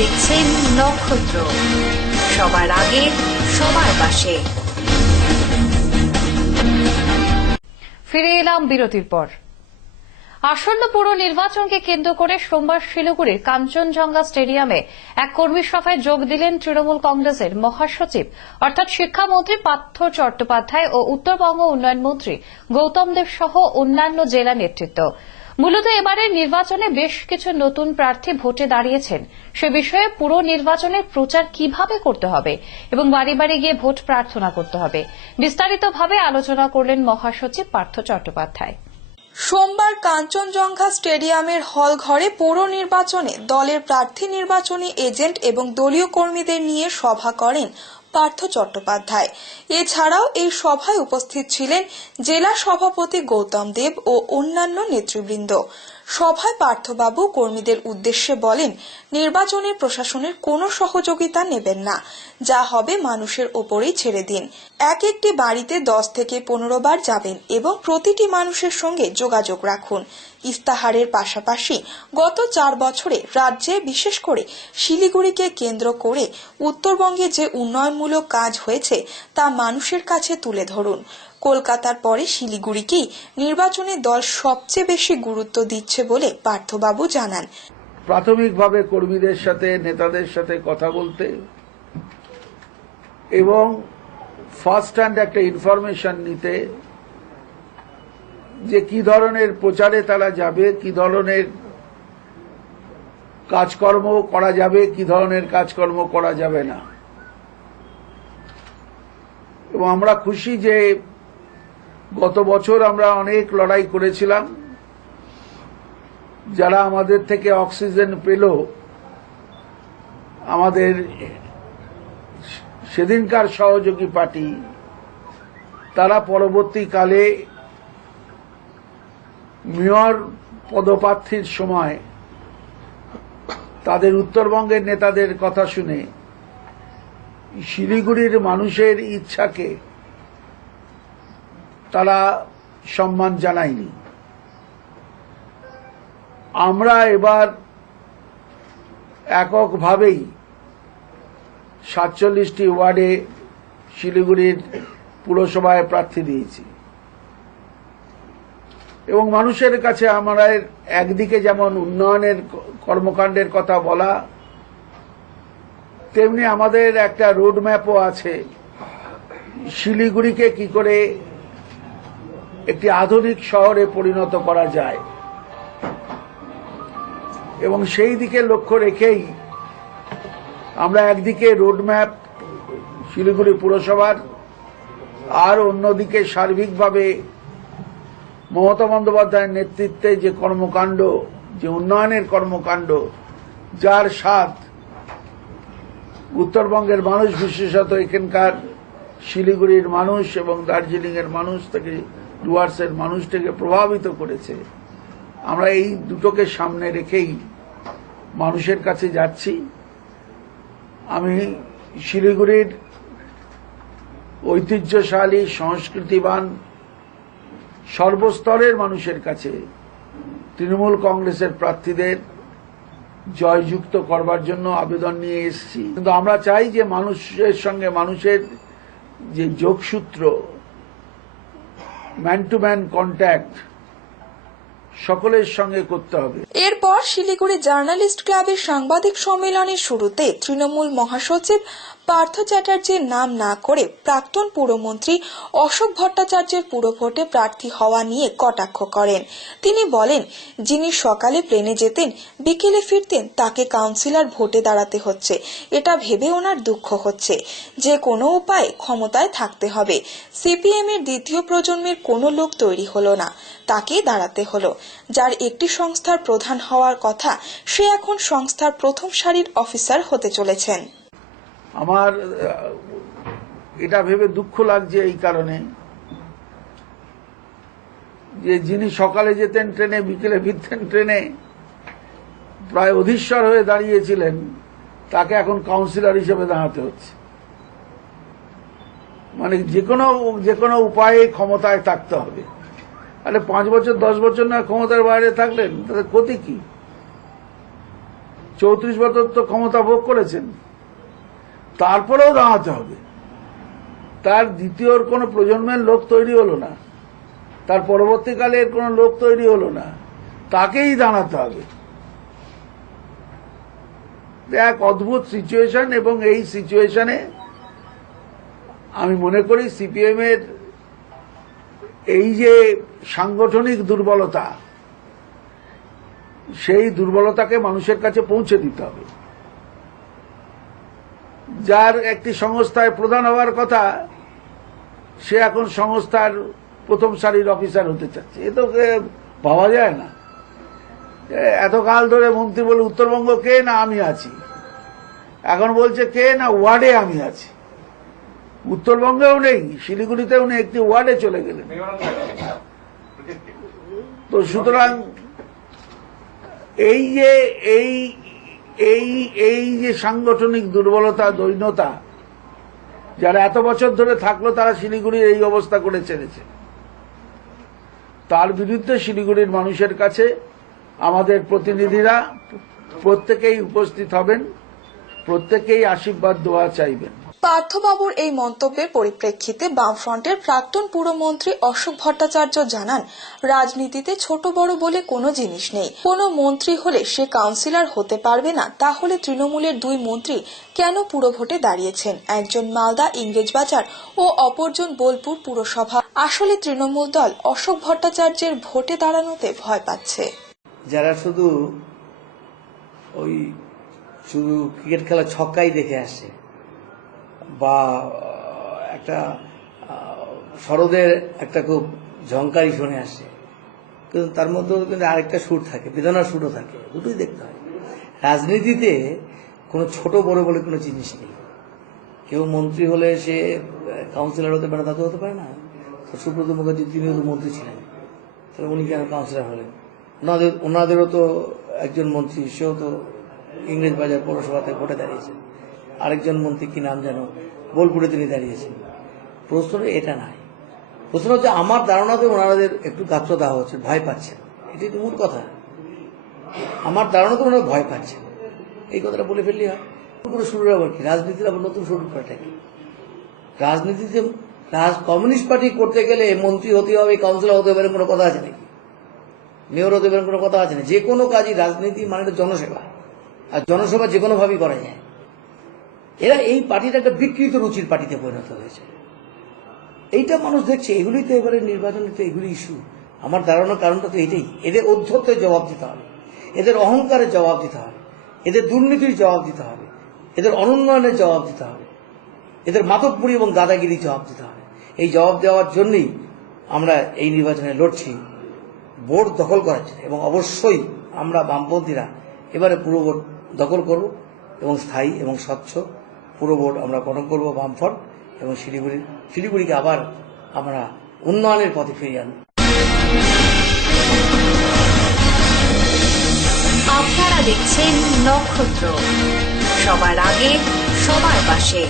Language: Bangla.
দেখছেন নক্ষত্র, সবার আগে সবার পাশে। ফিরে এলাম বিরতির পর। আসন্ন পুর নির্বাচনকে কেন্দ্র করে সোমবার শিলিগুড়ির কাঞ্চনজঙ্ঘা স্টেডিয়ামে এক কর্মী সভায় যোগ দিলেন তৃণমূল কংগ্রেসের মহাসচিব অর্থাৎ শিক্ষামন্ত্রী পার্থ চট্টোপাধ্যায় ও উত্তরবঙ্গ উন্নয়ন মন্ত্রী গৌতম দেব সহ অন্যান্য জেলা নেতৃত্ব। মূলত এবারের নির্বাচনে বেশ কিছু নতুন প্রার্থী ভোটে দাঁড়িয়েছেন, সে বিষয়ে পুর নির্বাচনের প্রচার কিভাবে করতে হবে এবং বাড়ি বাড়ি গিয়ে ভোট প্রার্থনা করতে হবে বিস্তারিতভাবে আলোচনা করলেন মহাসচিব পার্থ চট্টোপাধ্যায়। সোমবার কাঞ্চনজঙ্ঘা স্টেডিয়ামের হল ঘরে পৌর নির্বাচনে দলের প্রার্থী নির্বাচনী এজেন্ট এবং দলীয় কর্মীদের নিয়ে সভা করেন পার্থ চট্টোপাধ্যায়। এছাড়াও এই সভায় উপস্থিত ছিলেন জেলা সভাপতি গৌতম দেব ও অন্যান্য নেতৃবৃন্দ। সভায় পার্থবাবু কর্মীদের উদ্দেশ্যে বলেন, নির্বাচনে প্রশাসনের কোনো সহযোগিতা নেবেন না, যা হবে মানুষের ওপরেই ছেড়ে দিন। একটি বাড়িতে 10 থেকে 15 বার যাবেন এবং প্রতিটি মানুষের সঙ্গে যোগাযোগ রাখুন। ইস্তাহারের পাশাপাশি গত 4 বছরে রাজ্যে বিশেষ করে শিলিগুড়িকে কেন্দ্র করে উত্তরবঙ্গে যে উন্নয়নমূলক কাজ হয়েছে তা মানুষের কাছে তুলে ধরুন। কলকাতার পরে শিলিগুড়িকেই নির্বাচনে দল সবচেয়ে বেশি গুরুত্ব দিচ্ছে বলে পার্থবাবু জানান। প্রাথমিকভাবে কর্মীদের সাথে নেতাদের সাথে কথা বলতে এবং ফার্স্ট হ্যান্ড একটা ইনফরমেশন নিতে যে কি ধরনের প্রচারে তারা যাবে, কি ধরনের কাজকর্ম করা যাবে, কি ধরনের কাজকর্ম করা যাবে না। এবং আমরা খুশি যে গত বছর আমরা অনেক লড়াই করেছিলাম, যারা আমাদের থেকে অক্সিজেন পেল, আমাদের সেদিনকার সহযোগী পার্টি, তারা পরবর্তীকালে মেয়র পদপ্রার্থীর সময় তাদের উত্তরবঙ্গের নেতাদের কথা শুনে শিলিগুড়ির মানুষের ইচ্ছাকে তারা সম্মান জানায়নি। আমরা এবার এককভাবেই 47টি ওয়ার্ডে শিলিগুড়ির পুরসভায় প্রার্থী দিয়েছি এবং মানুষের কাছে আমরা একদিকে যেমন উন্নয়নের কর্মকাণ্ডের কথা বলা, তেমনি আমাদের একটা রোডম্যাপও আছে শিলিগুড়িকে কি করে একটি আধুনিক শহরে পরিণত করা যায়। এবং সেই দিকে লক্ষ্য রেখেই আমরা একদিকে রোডম্যাপ শিলিগুড়ি পুরসভার, আর অন্যদিকে সার্বিকভাবে মমতা বন্দ্যোপাধ্যায়ের নেতৃত্বে যে কর্মকাণ্ড, যে উন্নয়নের কর্মকাণ্ড, যার স্বাদ উত্তরবঙ্গের মানুষ, বিশেষত এখানকার শিলিগুড়ির মানুষ এবং দার্জিলিং এর মানুষ থেকে, ডুয়ার্সের মানুষ থেকে প্রভাবিত করেছে, আমরা এই দুটোকে সামনে রেখেই মানুষের কাছে যাচ্ছি। আমি শিলিগুড়ির ঐতিহ্যশালী, সংস্কৃতিবান সর্বস্তরের মানুষের কাছে তৃণমূল কংগ্রেসের প্রার্থীদের জয়যুক্ত করবার জন্য আবেদন নিয়ে এসেছি। কিন্তু আমরা চাই যে মানুষের সঙ্গে মানুষের যে যোগসূত্র, ম্যান টু ম্যান কন্ট্যাক্ট সকলের সঙ্গে করতে হবে। এরপর শিলিগুড়ি জার্নালিস্ট ক্লাবের সাংবাদিক সম্মেলনের শুরুতে তৃণমূল মহাসচিব পার্থ চ্যাটার্জির নাম না করে প্রাক্তন পুরমন্ত্রী অশোক ভট্টাচার্যের পুরভোটে প্রার্থী হওয়া নিয়ে কটাক্ষ করেন। তিনি বলেন, যিনি সকালে প্লেনে যেতেন, বিকেলে ফিরতেন, তাকে কাউন্সিলর ভোটে দাঁড়াতে হচ্ছে। এটা ভেবে ওনার দুঃখ হচ্ছে। যে কোনো উপায়ে ক্ষমতায় থাকতে হবে। সিপিএম এর দ্বিতীয় প্রজন্মের কোনো লোক তৈরি হলো না, তাকেই দাঁড়াতে হলো। যার একটি সংস্থার প্রধান হওয়ার কথা, সে এখন সংস্থার প্রথম সারির অফিসার হতে চলেছেন। আমার এটা ভেবে দুঃখ লাগছে এই কারণে যে যিনি সকালে যেতেন ট্রেনে, বিকেলে ফিরতেন ট্রেনে, প্রায় অধীশ্বর হয়ে দাঁড়িয়েছিলেন, তাকে এখন কাউন্সিলর হিসেবে দাঁড়াতে হচ্ছে। মানে যে কোনো উপায়ে ক্ষমতায় থাকতে হবে। আরে 5 বছর 10 বছর না ক্ষমতার বাইরে থাকলেন, তাদের ক্ষতি কি? 34 বছর তো ক্ষমতা ভোগ করেছেন, তারপরেও দাঁড়াতে হবে। তার দ্বিতীয়র কোনো প্রজন্মের লোক তৈরি হলো না, তার পরবর্তীকালের কোনো লোক তৈরি হলো না, তাকেই দাঁড়াতে হবে। এক অদ্ভুত সিচুয়েশন, এবং এই সিচুয়েশনে আমি মনে করি সিপিএম এর এই যে সাংগঠনিক দুর্বলতা, সেই দুর্বলতাকে মানুষের কাছে পৌঁছে দিতে হবে। যার একটি সংস্থায় প্রধান হওয়ার কথা, সে এখন সংস্থার প্রথম সারির অফিসার হতে চাচ্ছে। এ তো ভাবা যায় না। এতকাল ধরে মন্ত্রী বলে উত্তরবঙ্গ কে না আমি আছি, এখন বলছে কে না ওয়ার্ডে আমি আছি। উত্তরবঙ্গেও নেই, শিলিগুড়িতেও নেই, একটি ওয়ার্ডে চলে গেলেন। তো সুতরাং এই যে এই যে সাংগঠনিক দুর্বলতা, দৈন্যতা, যারা এত বছর ধরে থাকলো তারা শিলিগুড়ির এই অবস্থা করে ছেড়েছে, তার বিরুদ্ধে শিলিগুড়ির মানুষের কাছে আমাদের প্রতিনিধিরা প্রত্যেকেই উপস্থিত হবেন, প্রত্যেকেই আশীর্বাদ দোয়া চাইবেন। পার্থবাবুর এই মন্তব্যের পরিপ্রেক্ষিতে বামফ্রন্টের প্রাক্তন পুরমন্ত্রী অশোক ভট্টাচার্য জানান, রাজনীতিতে ছোট বড় বলে কোনো জিনিস নেই। কোনো মন্ত্রী হলে সে কাউন্সিলর হতে পারবে না, তাহলে তৃণমূলের দুই মন্ত্রী কেন পুরভোটে দাঁড়িয়েছেন? একজন মালদা ইংরেজবাজার ও অপরজন বোলপুর পুরসভা। আসলে তৃণমূল দল অশোক ভট্টাচার্যের ভোটে দাঁড়ানোতে ভয় পাচ্ছে। যারা শুধু ক্রিকেট খেলা ছক্কাই দেখে আসে, বা একটা শরদের একটা খুব ঝংকারি শুনে আসে, কিন্তু তার মধ্যেও কিন্তু আরেকটা সুর থাকে, বেদনার সুরও থাকে, দুটোই দেখতে হয়। রাজনীতিতে কোনো ছোট বড় বলে কোনো জিনিস নেই। কেউ মন্ত্রী হলে সে কাউন্সিলর হতে পারে, তা তো হতে পারে না। তো সুব্রত মুখার্জি তিনিও তো মন্ত্রী ছিলেন, তাহলে উনি কেন কাউন্সিলর হলেন? ওনাদেরও তো একজন মন্ত্রী, সেও তো ইংরেজবাজার পৌরসভাতে ভোটে দাঁড়িয়েছেন। আরেকজন মন্ত্রী কি নাম যেন, বোলপুরে তিনি দাঁড়িয়েছেন। প্রশ্ন এটা নাই, প্রশ্ন হচ্ছে আমার ধারণাতে ওনাদের একটু গাত্রদাহ হচ্ছে, ভয় পাচ্ছেন। এটাই তো মূল কথা। আমার ধারণাতে ওনারা ভয় পাচ্ছেন, এই কথাটা বলে ফেললি হয়। শুরু আবার কি রাজনীতির আবার নতুন শুরু করাটা কি? রাজনীতিতে কমিউনিস্ট পার্টি করতে গেলে মন্ত্রী হতে হবে, কাউন্সিলর হতে হবে, কোনো কথা আছে নাকি? মেয়র হতে পারেন, কোনো কথা আছে না। যে কোনো কাজই রাজনীতি মানে জনসেবা, আর জনসেবা যে কোনো ভাবেই করা যায়। এরা এই পার্টিটা একটা বিকৃত রুচির পার্টিতে পরিণত হয়েছে, এইটা মানুষ দেখছে। এগুলি তো এবারে নির্বাচনে তো এগুলি ইস্যু। আমার ধারণার কারণটা তো এটাই। এদের ঔদ্ধত্যের জবাব দিতে হবে, এদের অহংকারের জবাব দিতে হবে, এদের দুর্নীতির জবাব দিতে হবে, এদের অনুন্নয়নের জবাব দিতে হবে, এদের মাতব্বরি এবং দাদাগিরির জবাব দিতে হবে। এই জবাব দেওয়ার জন্যই আমরা এই নির্বাচনে লড়ছি, ভোট দখল করার জন্য। এবং অবশ্যই আমরা বামপন্থীরা এবারে পুরো ভোট দখল করব, এবং স্থায়ী এবং স্বচ্ছ পুরো ভোট আমরা গঠন করব বামফ্রন্ট, এবং শিলিগুড়িকে আবার আমরা উন্নয়নের পথে ফিরিয়ে আনব। আপনারা দেখছেন নক্ষত্র, সবার আগে সবার পাশে।